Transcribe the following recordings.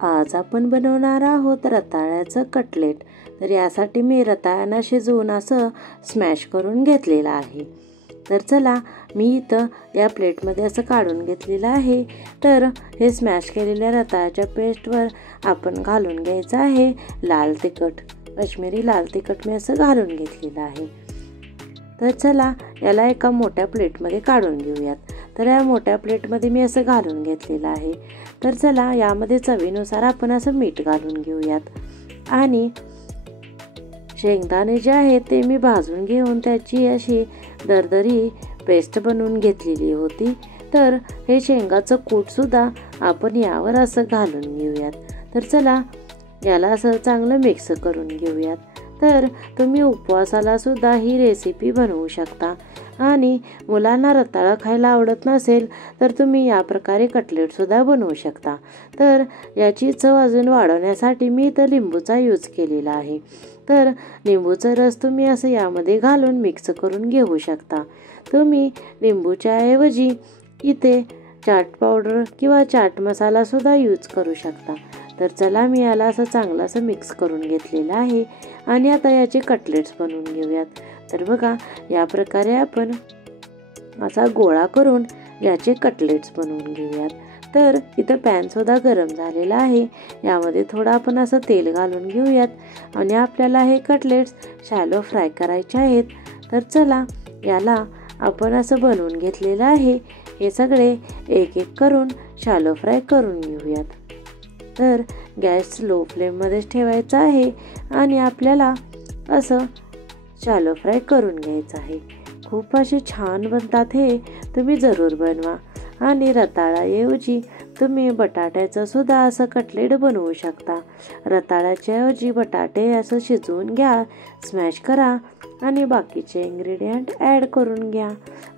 आज आपण बनवणार आहोत रताळ्याचं कटलेट. तर यासाठी मी रताळ्यांना शिजवून असं स्मॅश करून घेतलेलं आहे. तर चला, मी इथं या प्लेटमध्ये असं काढून घेतलेलं आहे. तर हे स्मॅश केलेल्या रताळ्याच्या पेस्टवर आपण घालून घ्यायचं आहे लाल तिखट. काश्मीरी लाल तिखट मी असं घालून घेतलेलं आहे. तर चला, याला एका मोठ्या प्लेटमध्ये काढून घेऊयात. तर या मोठ्या प्लेटमध्ये मी असं घालून घेतलेलं आहे. तर चला, यामध्ये चवीनुसार आपण असं मीठ घालून घेऊयात. आणि शेंगदाणे जे आहेत ते मी भाजून घेऊन त्याची अशी दरदरी पेस्ट बनवून घेतलेली होती. तर हे शेंगाचं कूटसुद्धा आपण यावर असं घालून घेऊयात. तर चला, याला असं चांगलं मिक्स करून घेऊयात. तर तुम्ही उपवासाला सुद्धा ही रेसिपी बनवू शकता. आणि मुलांना रताळं खायला आवडत नसेल तर तुम्ही या प्रकारे कटलेटसुद्धा बनवू शकता. तर याची चव अजून वाढवण्यासाठी मी इथं लिंबूचा यूज केलेला आहे. तर लिंबूचा रस तुम्ही असं यामध्ये घालून मिक्स करून घेऊ शकता. तुम्ही लिंबूच्या ऐवजी इथे चाट पावडर किंवा चाट मसालासुद्धा यूज करू शकता. तर चला, मी याला असं चांगलं असं मिक्स करून घेतलेलं आहे. आणि आता याचे कटलेट्स बनवून घेऊयात. तर बघा, या प्रकारे आपण असा गोळा करून याचे कटलेट्स बनवून घेऊयात. तर इथं पॅनसुद्धा गरम झालेला आहे. यामध्ये थोडं आपण असं तेल घालून घेऊयात आणि आपल्याला हे कटलेट्स शॅलो फ्राय करायचे आहेत. तर चला, याला आपण असं बनवून घेतलेलं आहे. हे सगळे एक एक करून शॅलो फ्राय करून घेऊयात. तर गॅस लो फ्लेममध्येच ठेवायचा आहे आणि आपल्याला असं शॅलो फ्राय करून घ्यायचं आहे. खूप असे छान बनतात हे, तुम्ही जरूर बनवा. आणि रताळ्याऐवजी तुम्ही बटाट्याचं सुद्धा असं कटलेट बनवू शकता. रताळ्याच्या ऐवजी बटाटे असं शिजवून घ्या, स्मॅश करा आणि बाकीचे इन्ग्रेडियंट ॲड करून घ्या.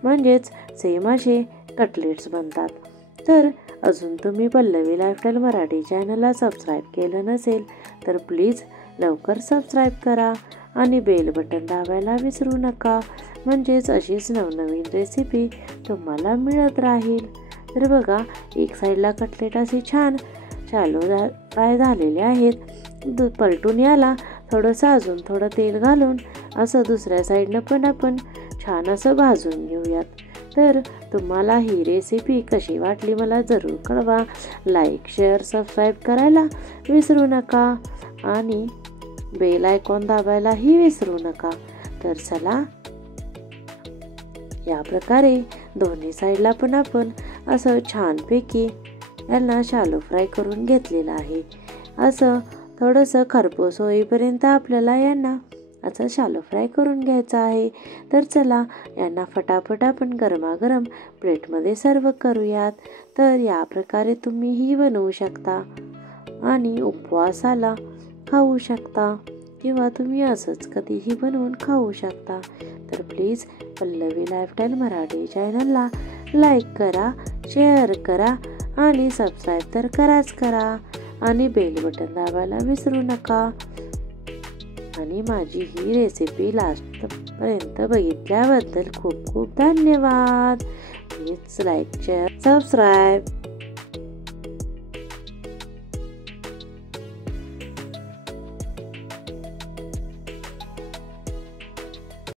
म्हणजेच सेम असे कटलेट्स बनतात. तर अजून तुम्ही पल्लवी लाईफस्टाईल मराठी चॅनलला सबस्क्राईब केलं नसेल तर प्लीज लवकर सबस्क्राईब करा आणि बेल बटन दाबायला विसरू नका. म्हणजेच अशीच नवनवीन रेसिपी तुम्हाला मिळत राहील. तर बघा, एक साईडला कटलेट असे छान शॅलो फ्राय झालेले आहेत. पलटून याला थोडंसं अजून थोडं तेल घालून असं दुसऱ्या साईडनं पण आपण छान असं भाजून घेऊयात. तर तुम्हाला ही रेसिपी कशी वाटली मला जरूर कळवा. लाईक, शेअर, सबस्क्राईब करायला विसरू नका आणि बेल आयकॉन दाबायलाही विसरू नका. तर चला, या प्रकारे दोन्ही साईडला पण आपण असं छानपैकी यांना शॅलो फ्राय करून घेतलेलं आहे. असं थोडंसं खरपूस होईपर्यंत आपल्याला यांना असं शॅलो फ्राय करून घ्यायचं आहे. तर चला, यांना फटाफट आपण गरमागरम प्लेटमध्ये सर्व करूयात. तर या प्रकारे तुम्हीही बनवू शकता आणि उपवासाला खाऊ शकता किंवा तुम्ही असंच कधीही बनवून खाऊ शकता. तर प्लीज पल्लवी लाईफस्टाईल मराठी चॅनलला लाईक करा, शेअर करा आणि सबस्क्राईब तर करा आणि बेल बटन दाबायला विसरू नका. आणि माझी ही रेसिपी लास्टपर्यंत बघितल्याबद्दल खूप खूप धन्यवाद. Please like, share, subscribe.